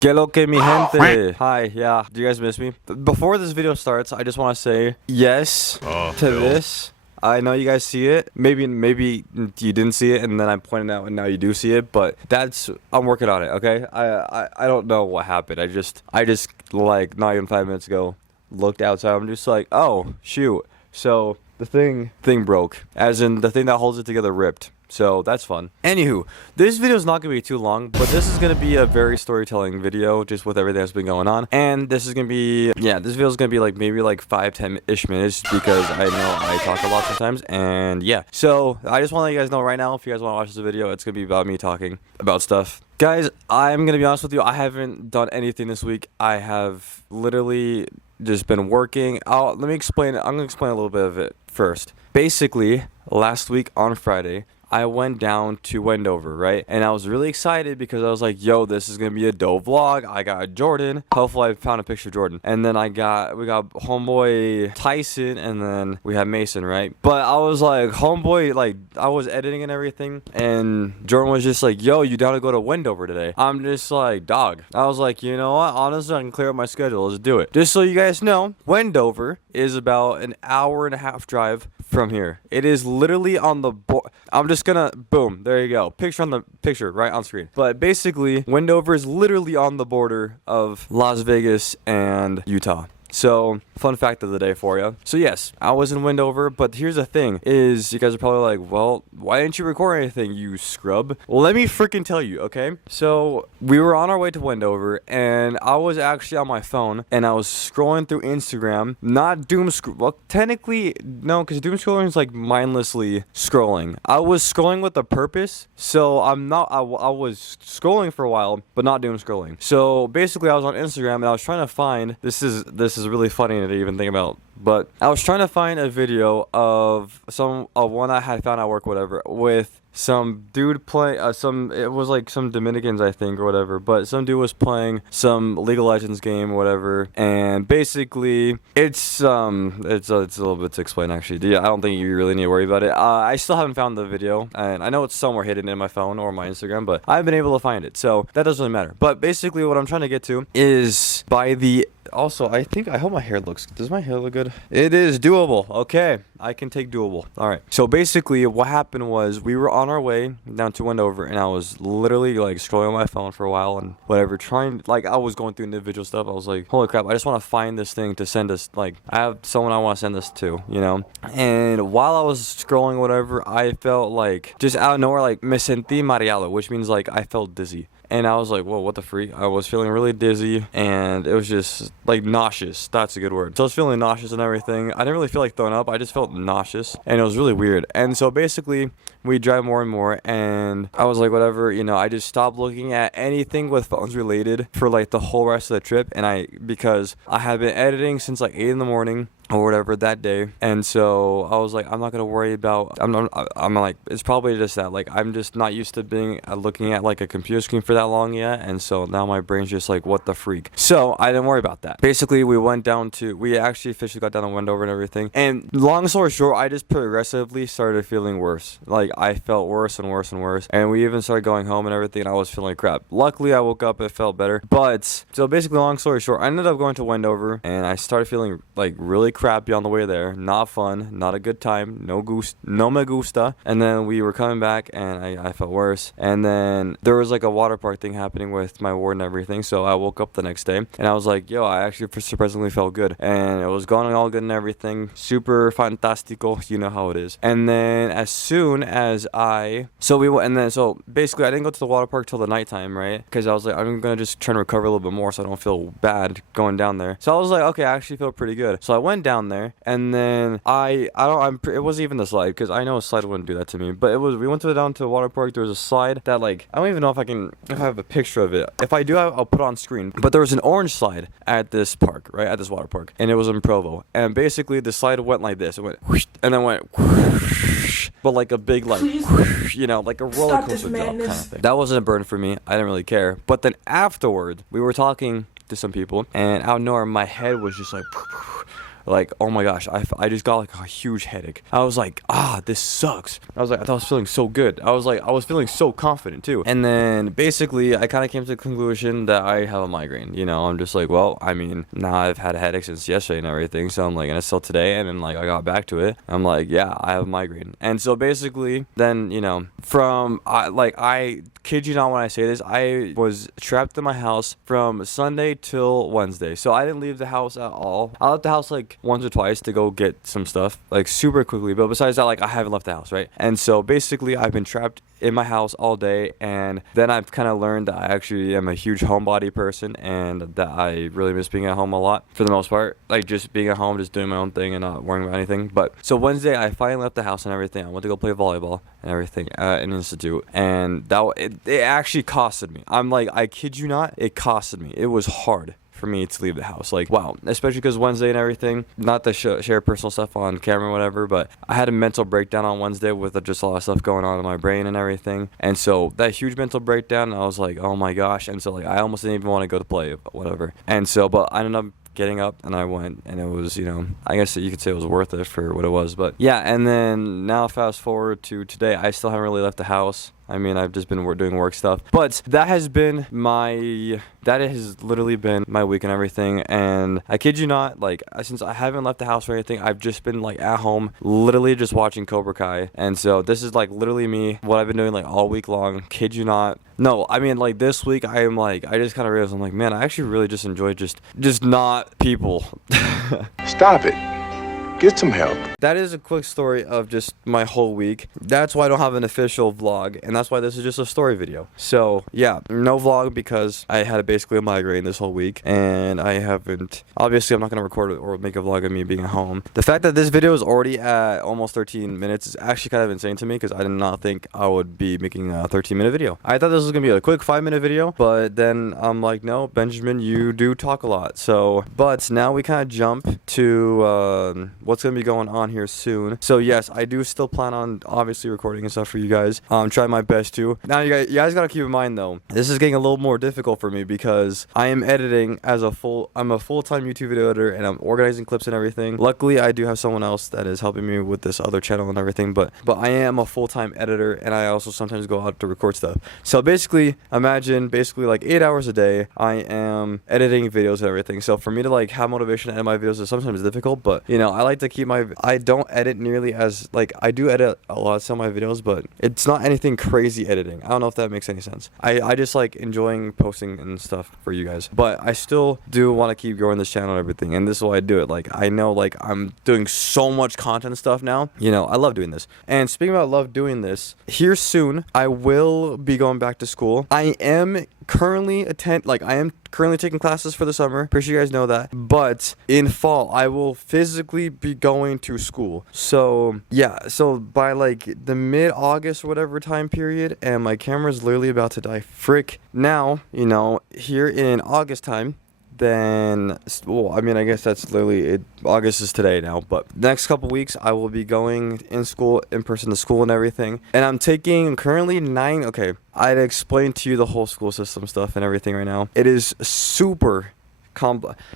Que lo que mi gente? Hi, yeah, do you guys miss me? Before this video starts, I just want to say yes to this. I know you guys see it. Maybe you didn't see it, and then I'm pointing out, and now you do see it. But I'm working on it. Okay, I don't know what happened. I just like not even 5 minutes ago looked outside. I'm just like, oh shoot. So the thing broke, as in the thing that holds it together ripped. So that's fun. Anywho, this video is not going to be too long, but this is going to be a very storytelling video just with everything that's been going on. And this is going to be, this video is going to be like maybe like 5-10-ish minutes because I know I talk a lot sometimes. And yeah, so I just want to let you guys know right now, if you guys want to watch this video, it's going to be about me talking about stuff. Guys, I'm going to be honest with you, I haven't done anything this week. I have literally just been working. Let me explain it. I'm going to explain a little bit of it first. Basically, last week on Friday, I went down to Wendover, right? And I was really excited because I was like, yo, this is going to be a dope vlog. I got Jordan. Hopefully I found a picture of Jordan. And then we got homeboy Tyson, and then we had Mason, right? But I was like, homeboy, like, I was editing and everything, and Jordan was just like, yo, you down to go to Wendover today? I'm just like, dog. I was like, you know what? Honestly, I can clear up my schedule. Let's do it. Just so you guys know, Wendover is about an hour and a half drive from here. It is literally on the I'm just gonna boom, there you go, picture right on screen. But basically Wendover is literally on the border of Las Vegas and Utah. So, fun fact of the day for you. So yes, I was in Wendover, but here's the thing, is you guys are probably like, well, why didn't you record anything, you scrub? Well, let me freaking tell you, okay? So, we were on our way to Wendover, and I was actually on my phone, and I was scrolling through Instagram, not doom scroll, well, technically, no, because doom scrolling is like mindlessly scrolling. I was scrolling with a purpose, so I was scrolling for a while, but not doom scrolling. So, basically, I was on Instagram, and I was trying to find, this is really funny to even think about, but I was trying to find a video of one I had found at work, whatever, with some dude playing it was like some Dominicans, I think, or whatever, but some dude was playing some League of Legends game or whatever, and basically it's a little bit to explain actually. Yeah, I don't think you really need to worry about it. I still haven't found the video, and I know it's somewhere hidden in my phone or my Instagram, but I haven't been able to find it, so that doesn't really matter. But basically what I'm trying to get to is also, I hope my hair does my hair look good? It is doable. Okay, I can take doable. All right. So basically what happened was we were on our way down to Wendover, and I was literally like scrolling on my phone for a while and whatever, I was going through individual stuff. I was like, holy crap, I just want to find this thing to send us. Like, I have someone I want to send this to, you know? And while I was scrolling whatever, I felt like just out of nowhere, like, me sentí mareado, which means like I felt dizzy. And I was like, whoa, what the freak? I was feeling really dizzy, and it was just, like, nauseous. That's a good word. So I was feeling nauseous and everything. I didn't really feel like throwing up. I just felt nauseous, and it was really weird. And so basically, we drive more and more, and I was like, whatever, you know, I just stopped looking at anything with phones related for, like, the whole rest of the trip. And because I had been editing since, like, 8 in the morning. Or whatever that day, and so I was like, I'm not gonna worry about. I'm like, it's probably just that, like, I'm just not used to looking at like a computer screen for that long yet, and so now my brain's just like, what the freak. So I didn't worry about that. Basically, we actually officially got down to Wendover and everything. And long story short, I just progressively started feeling worse. Like, I felt worse and worse and worse, and we even started going home and everything. And I was feeling crap. Luckily, I woke up, it felt better. But so basically, long story short, I ended up going to Wendover, and I started feeling like really crappy on the way there. Not fun, not a good time, no me gusta. And then we were coming back, and I felt worse. And then there was like a water park thing happening with my ward and everything, so I woke up the next day, and I was like, yo, I actually surprisingly felt good, and it was going all good and everything, super fantastico, you know how it is. And then as soon as so basically I didn't go to the water park till the nighttime, right? Because I was like, I'm gonna just try to recover a little bit more so I don't feel bad going down there. So I was like, okay, I actually feel pretty good. So I went down there, and then it wasn't even the slide, because I know a slide wouldn't do that to me, but we went down to the water park. There was a slide that, like, I don't even know if I have a picture of it. If I do, I'll put it on screen. But there was an orange slide at this park, right, at this water park, and it was in Provo. And basically the slide went like this. It went whoosh, and then went whoosh, but like a big, like, whoosh, you know, like a roller coaster drop kind of thing. That wasn't a burden for me. I didn't really care. But then afterward, we were talking to some people, and out of nowhere, my head was just like like, oh my gosh, I just got like a huge headache. I was like, this sucks. I thought I was feeling so good. I was feeling so confident too. And then basically I kind of came to the conclusion that I have a migraine. You know, I'm just like, well, I mean, now I've had a headache since yesterday and everything, so I'm like, and it's still today, and then like I got back to it. I'm like, yeah, I have a migraine. And so basically then, you know, I kid you not when I say this, I was trapped in my house from Sunday till Wednesday. So I didn't leave the house at all. I left the house like once or twice to go get some stuff, like super quickly. But besides that, like I haven't left the house, right? And so basically I've been trapped in my house all day, and then I've kind of learned that I actually am a huge homebody person, and that I really miss being at home a lot for the most part, like just being at home, just doing my own thing and not worrying about anything. But so Wednesday I finally left the house and everything. I went to go play volleyball and everything at an institute, and it actually costed me. I'm like, I kid you not, it costed me. It was hard for me to leave the house. Like, wow, especially because Wednesday and everything, not to share personal stuff on camera or whatever, but I had a mental breakdown on Wednesday with just a lot of stuff going on in my brain and everything. And so that huge mental breakdown, I was like, oh my gosh. And so like I almost didn't even want to go to play, whatever. And so, but I ended up getting up and I went, and it was, you know, I guess you could say it was worth it for what it was. But yeah, and then now fast forward to today, I still haven't really left the house. I mean, I've just been doing work stuff, but that has literally been my week and everything. And I kid you not, like, since I haven't left the house or anything, I've just been like at home, literally just watching Cobra Kai. And so this is like literally me, what I've been doing like all week long. Kid you not. No, I mean, like this week I just kind of realized, I'm like, man, I actually really just enjoy just not people. Stop it. Get some help. That is a quick story of just my whole week. That's why I don't have an official vlog, and that's why this is just a story video. So yeah, no vlog because I had basically a migraine this whole week, and I haven't, obviously I'm not going to record or make a vlog of me being at home. The fact that this video is already at almost 13 minutes is actually kind of insane to me, because I did not think I would be making a 13-minute video. I thought this was going to be a quick 5-minute video, but then I'm like, no, Benjamin, you do talk a lot. So, but now we kind of jump to what's going to be going on here soon. So yes, I do still plan on obviously recording and stuff for you guys. Try my best to. Now you guys got to keep in mind though, this is getting a little more difficult for me because I am editing I'm a full-time YouTube video editor, and I'm organizing clips and everything. Luckily, I do have someone else that is helping me with this other channel and everything, but I am a full-time editor, and I also sometimes go out to record stuff. So basically, imagine like 8 hours a day I am editing videos and everything. So for me to like have motivation to edit my videos is sometimes difficult, but you know, I like to keep I don't edit nearly as, like, I do edit a lot of some of my videos, but it's not anything crazy editing. I don't know if that makes any sense. I just like enjoying posting and stuff for you guys, but I still do want to keep growing this channel and everything, and this is why I do it. Like, I know, like, I'm doing so much content stuff now, you know, I love doing this. And speaking about love doing this, here soon I will be going back to school. I am currently taking classes for the summer. Pretty sure you guys know that. But in fall, I will physically be going to school. So yeah, so by like the mid-August or whatever time period, and my camera's literally about to die. Frick. Now, you know, here in August time, then, well, I mean, I guess that's literally it. August is today now, but next couple weeks I will be going in person to school and everything. And I'm taking currently okay, I'd explain to you the whole school system stuff and everything right now. It is super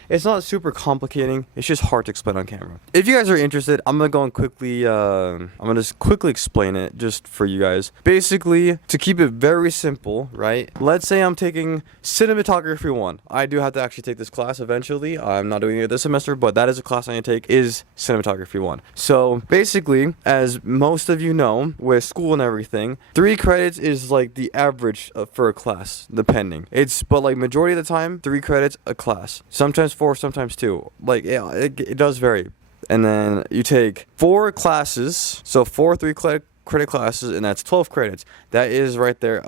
it's not super complicating, it's just hard to explain on camera. If you guys are interested, I'm gonna go and quickly I'm gonna just quickly explain it just for you guys. Basically, to keep it very simple, right? Let's say I'm taking cinematography 1. I do have to actually take this class eventually. I'm not doing it this semester, but that is a class I need to take, is cinematography 1. So basically, as most of you know, with school and everything, 3 credits is like the average for a class, depending. But like majority of the time, 3 credits a class. Sometimes 4, sometimes 2. Like, yeah, it does vary. And then you take 4 classes, so 4 3-credit classes, and that's 12 credits. That is right there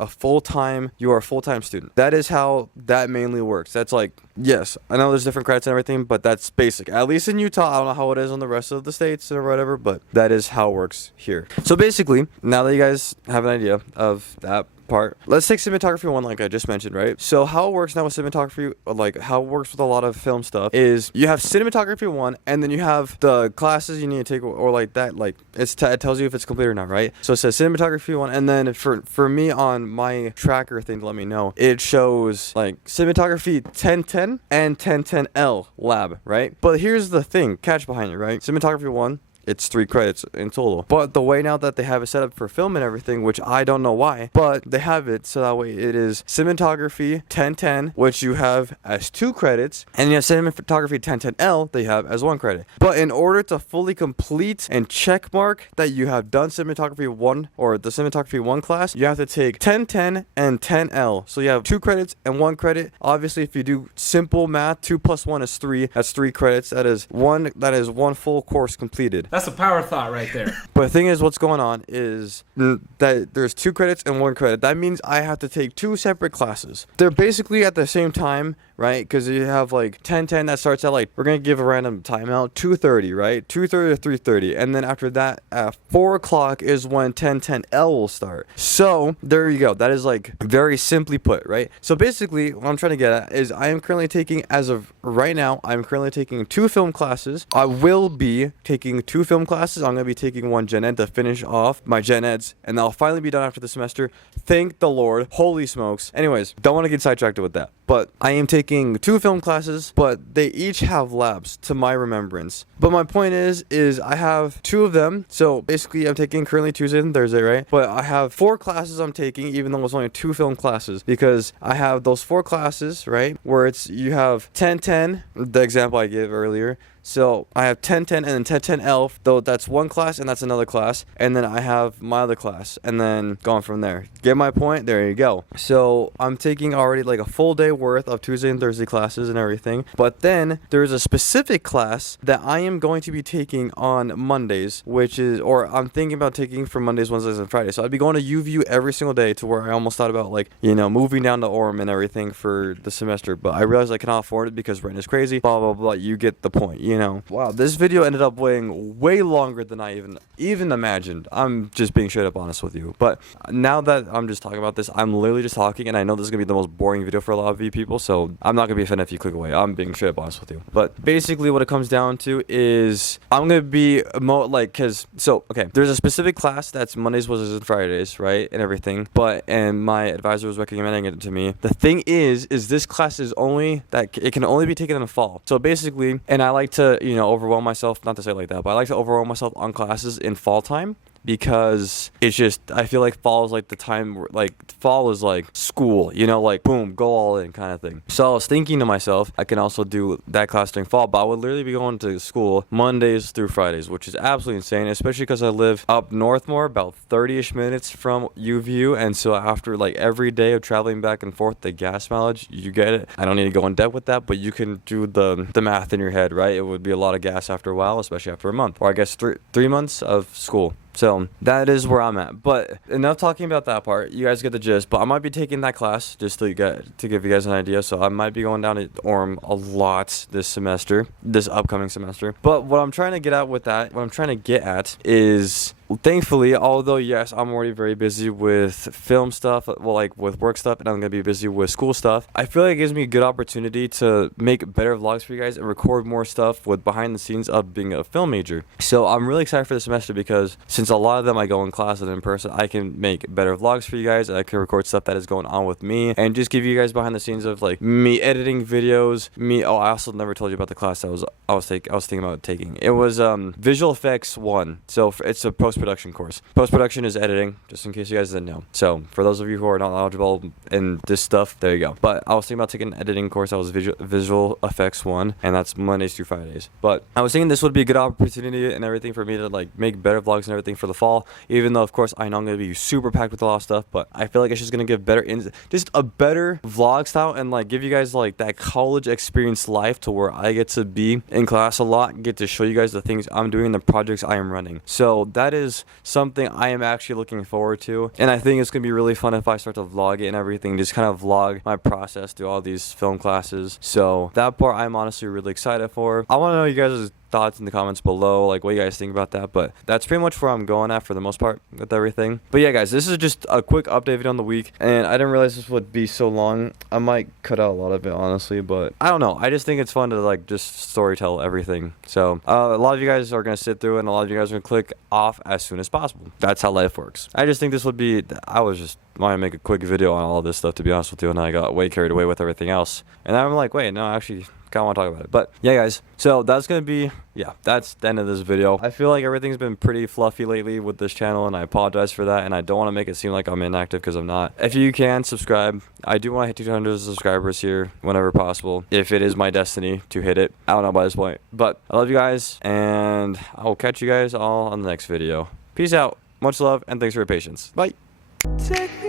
you are a full-time student. That is how that mainly works. That's like, yes, I know there's different credits and everything, but that's basic. At least in Utah, I don't know how it is on the rest of the states or whatever, but that is how it works here. So basically, now that you guys have an idea of that, part. Let's take cinematography 1, like I just mentioned, right? So how it works now with cinematography, like how it works with a lot of film stuff, is you have cinematography 1, and then you have the classes you need to take, or like that, like it tells you if it's complete or not, right? So it says cinematography 1, and then for me on my tracker thing to let me know, it shows like cinematography 1010 and 1010L lab, right? But here's the thing, catch behind it, right? Cinematography 1, it's 3 credits in total. But the way now that they have it set up for film and everything, which I don't know why, but they have it so that way it is cinematography 1010, which you have as 2 credits, and you have cinematography 1010L that you have as 1 credit. But in order to fully complete and check mark that you have done cinematography 1 or the cinematography 1 class, you have to take 1010 and 10L. So you have 2 credits and 1 credit. Obviously, if you do simple math, 2 plus 1 is 3. That's 3 credits. That is one full course completed. That's a power thought right there. But the thing is, what's going on is that there's 2 credits and 1 credit. That means I have to take 2 separate classes. They're basically at the same time, right? Because you have like 10:10 that starts at like, we're going to give a random timeout, 2:30, right? 2:30 to 3:30. And then after that, at 4 o'clock is when 10:10L will start. So there you go. That is like very simply put, right? So basically, what I'm trying to get at is I am currently taking, as of right now, I'm currently taking 2 film classes. I will be taking 2 film classes. I'm going to be taking 1 gen ed to finish off my gen eds, and I'll finally be done after the semester. Thank the Lord. Holy smokes. Anyways, don't want to get sidetracked with that. But I am taking 2 film classes, but they each have labs to my remembrance. But my point is I have 2 of them. So basically I'm taking currently Tuesday and Thursday, right? But I have 4 classes I'm taking, even though it's only 2 film classes, because I have those 4 classes, right? Where you have 10:10, the example I gave earlier. So I have 10:10 and then 10:10L, though that's 1 class and that's another class. And then I have my other class, and then going from there. Get my point? There you go. So I'm taking already like a full day worth of Tuesday and Thursday classes and everything. But then there's a specific class that I am going to be taking on Mondays, or I'm thinking about taking for Mondays, Wednesdays, and Fridays. So I'd be going to UVU every single day, to where I almost thought about like, moving down to Orem and everything for the semester. But I realized I cannot afford it because rent is crazy, blah, blah, blah. You get the point, Wow, this video ended up weighing way longer than I even imagined. I'm just being straight up honest with you. But now that I'm just talking about this, I'm literally just talking, and I know this is going to be the most boring video for a lot of you people, so I'm not going to be offended if you click away. I'm being straight up honest with you. But basically what it comes down to is I'm going to be there's a specific class that's Mondays, Wednesdays, and Fridays, right? And everything. And my advisor was recommending it to me. The thing is this class is it can only be taken in the fall. So basically, and I like to, overwhelm myself, not to say it like that, but I like to overwhelm myself on classes in fall time, because it's just, I feel like fall is like the time where, like, fall is like school, like boom, go all in kind of thing. So I was thinking to myself, I can also do that class during fall, but I would literally be going to school Mondays through Fridays, which is absolutely insane, especially because I live up north more, about 30-ish minutes from UVU, and so after like every day of traveling back and forth, the gas mileage, you get it. I don't need to go in depth with that, but you can do the math in your head, right? It would be a lot of gas after a while, especially after a month, or I guess 3 months of school. So that is where I'm at. But enough talking about that part. You guys get the gist. But I might be taking that class just to give you guys an idea. So I might be going down to Orem a lot this upcoming semester. But what I'm trying to get at is, thankfully, although yes, I'm already very busy with film stuff, with work stuff, and I'm gonna be busy with school stuff, I feel like it gives me a good opportunity to make better vlogs for you guys and record more stuff with behind the scenes of being a film major. So I'm really excited for the semester, because since a lot of them I go in class and in person, I can make better vlogs for you guys. I can record stuff that is going on with me and just give you guys behind the scenes of like me editing videos. I also never told you about the class I was thinking about taking. It was Visual Effects 1. So it's a post-production course. Post-production is editing, just in case you guys didn't know. So for those of you who are not knowledgeable in this stuff, there you go. But I was thinking about taking an editing course. I was Visual Effects 1, and that's Mondays through Fridays. But I was thinking this would be a good opportunity and everything for me to like make better vlogs and everything for the fall, even though of course I know I'm going to be super packed with a lot of stuff, but I feel like it's just going to give just a better vlog style, and like give you guys like that college experience life, to where I get to be in class a lot, get to show you guys the things I'm doing, the projects I am running. So that is something I am actually looking forward to, and I think it's going to be really fun if I start to vlog it and everything, just kind of vlog my process through all these film classes. So that part I'm honestly really excited for. I want to know you guys' thoughts in the comments below, like what you guys think about that. But that's pretty much where I'm going at for the most part with everything. But yeah, guys, this is just a quick update video on the week, and I didn't realize this would be so long. I might cut out a lot of it, honestly, but I don't know. I just think it's fun to like just storytell everything. So a lot of you guys are gonna sit through it, and a lot of you guys are gonna click off as soon as possible. That's how life works. I just think this would be. I was just wanting to make a quick video on all this stuff, to be honest with you, and I got way carried away with everything else. And I'm like, wait, no, actually, kind of want to talk about it. But yeah, guys, so that's gonna be, yeah, that's the end of this video. I feel like everything's been pretty fluffy lately with this channel, and I apologize for that, and I don't want to make it seem like I'm inactive, because I'm not. If you can subscribe, I do want to hit 200 subscribers here whenever possible, if it is my destiny to hit it. I don't know by this point, but I love you guys, and I'll catch you guys all on the next video. Peace out, much love, and thanks for your patience. Bye. Take